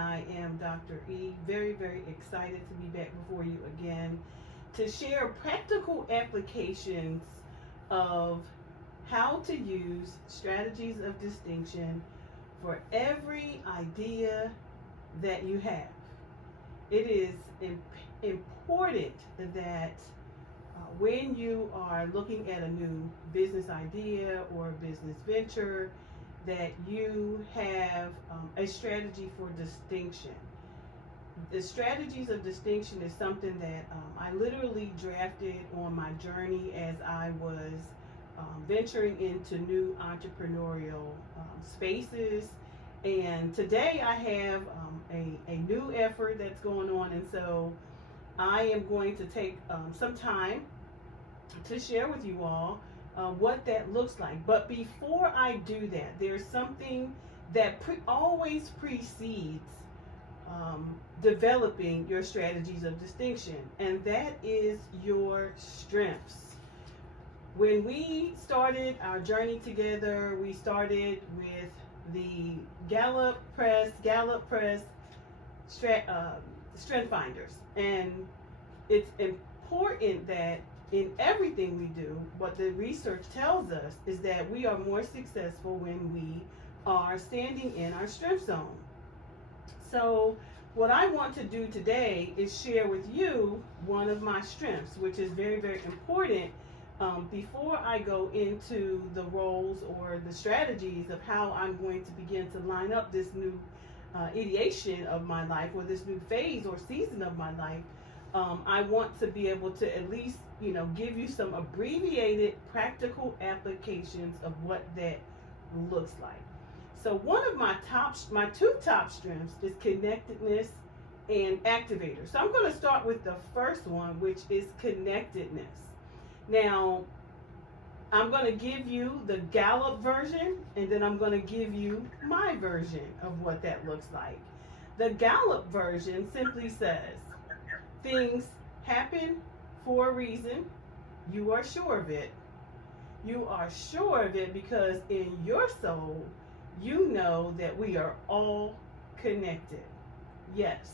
I am Dr. E. Very, very excited to be back before you again to share practical applications of how to use strategies of distinction for every idea that you have. It is important that when you are looking at a new business idea or business venture, that you have a strategy for distinction. The strategies of distinction is something that I literally drafted on my journey as I was venturing into new entrepreneurial spaces. And today I have a new effort that's going on, and so I am going to take some time to share with you all what that looks like. But before I do that, there's something that always precedes developing your strategies of distinction, and that is your strengths. When we started our journey together, we started with the Gallup Press Strength Finders, and it's important that in everything we do, what the research tells us is that we are more successful when we are standing in our strength zone. So what I want to do today is share with you one of my strengths, which is very, very important before I go into the roles or the strategies of how I'm going to begin to line up this new ideation of my life, or this new phase or season of my life. I want to be able to at least, give you some abbreviated practical applications of what that looks like. So one of my two top strengths is connectedness and activator. So I'm going to start with the first one, which is connectedness. Now, I'm going to give you the Gallup version, and then I'm going to give you my version of what that looks like. The Gallup version simply says, things happen for a reason. You are sure of it. You are sure of it because in your soul, you know that we are all connected. Yes,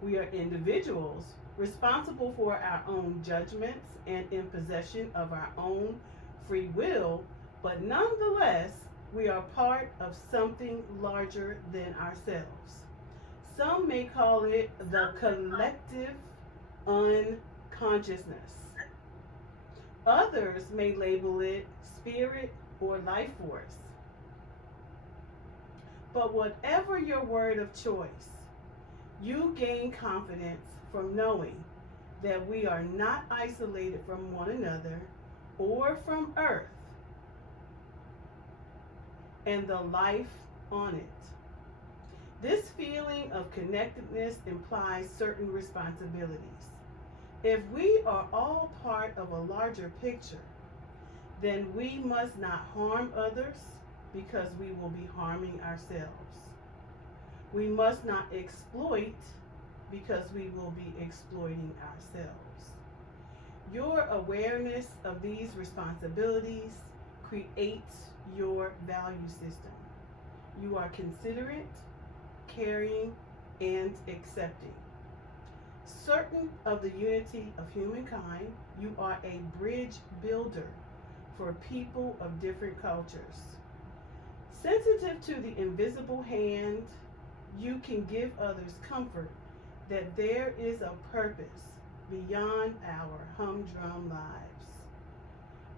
we are individuals responsible for our own judgments and in possession of our own free will, but nonetheless, we are part of something larger than ourselves. Some may call it the collective unconsciousness. Others may label it spirit or life force. But whatever your word of choice, you gain confidence from knowing that we are not isolated from one another or from Earth and the life on it. This feeling of connectedness implies certain responsibilities. If we are all part of a larger picture, then we must not harm others because we will be harming ourselves. We must not exploit because we will be exploiting ourselves. Your awareness of these responsibilities creates your value system. You are considerate, caring, and accepting. Certain of the unity of humankind, you are a bridge builder for people of different cultures. Sensitive to the invisible hand, you can give others comfort that there is a purpose beyond our humdrum lives.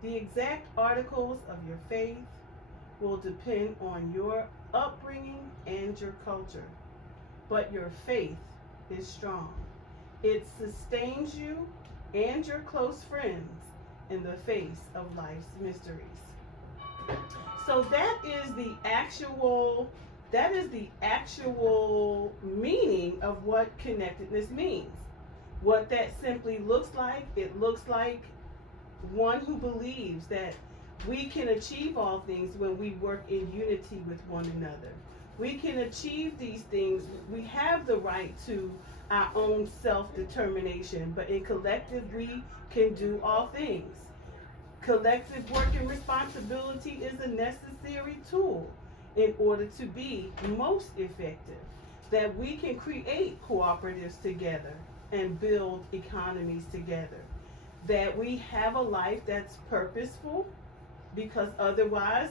The exact articles of your faith will depend on your upbringing and your culture, but your faith is strong. It sustains you and your close friends in the face of life's mysteries. So that is the actual meaning of what connectedness means. What that simply looks like, it looks like one who believes that we can achieve all things when we work in unity with one another. We can achieve these things. We have the right to our own self-determination, but in collective, we can do all things. Collective work and responsibility is a necessary tool in order to be most effective. that we can create cooperatives together and build economies together, that we have a life that's purposeful, because otherwise,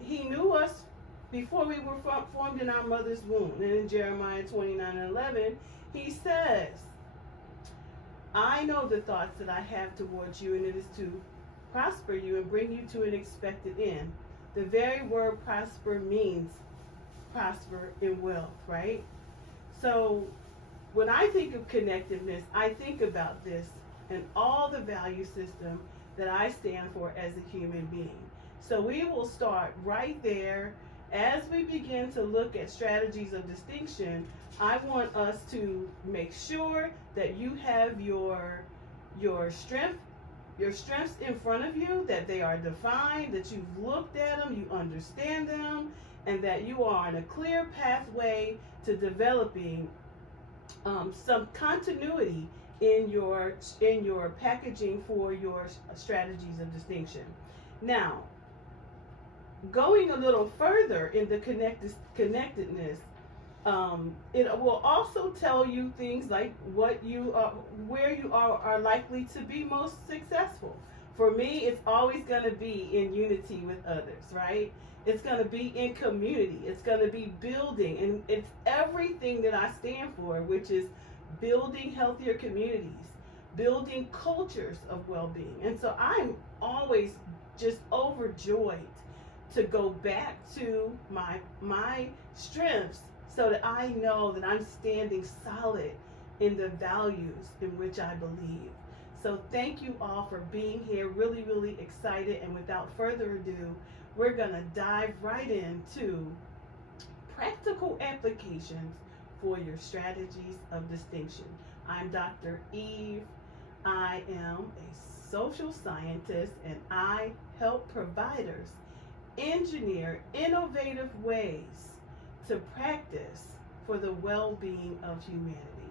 he knew us before we were formed in our mother's womb. And in Jeremiah 29:11, he says, I know the thoughts that I have towards you, and it is to prosper you and bring you to an expected end. The very word prosper means prosper in wealth, right? So when I think of connectiveness, I think about this and all the value system that I stand for as a human being. So we will start right there. As we begin to look at strategies of distinction, I want us to make sure that you have your strengths in front of you, that they are defined, that you've looked at them, you understand them, and that you are on a clear pathway to developing some continuity in your packaging for your strategies of distinction. Now, going a little further in the connectedness, it will also tell you things like what you are, where you are likely to be most successful. For me, it's always going to be in unity with others, right? It's going to be in community. It's going to be building, and it's everything that I stand for, which is building healthier communities, building cultures of well-being. And so I'm always just overjoyed to go back to my strengths, so that I know that I'm standing solid in the values in which I believe. So thank you all for being here. Really, really excited. And without further ado, we're going to dive right into practical applications for your strategies of distinction. I'm Dr. Eve. I am a social scientist, and I help providers engineer innovative ways to practice for the well-being of humanity.